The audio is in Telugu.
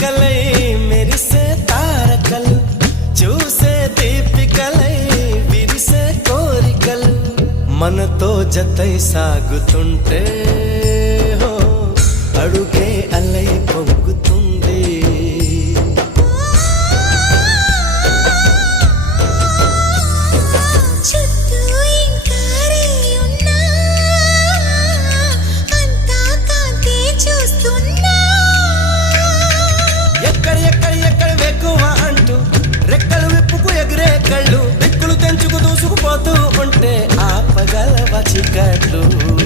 చిలుకలై మెరిసే తారకలు చూసే దీపికలై విరిసే కోరికలు మనతో జతై సాగుతుంటే హో అడుగే అలై పొంగుతుంటే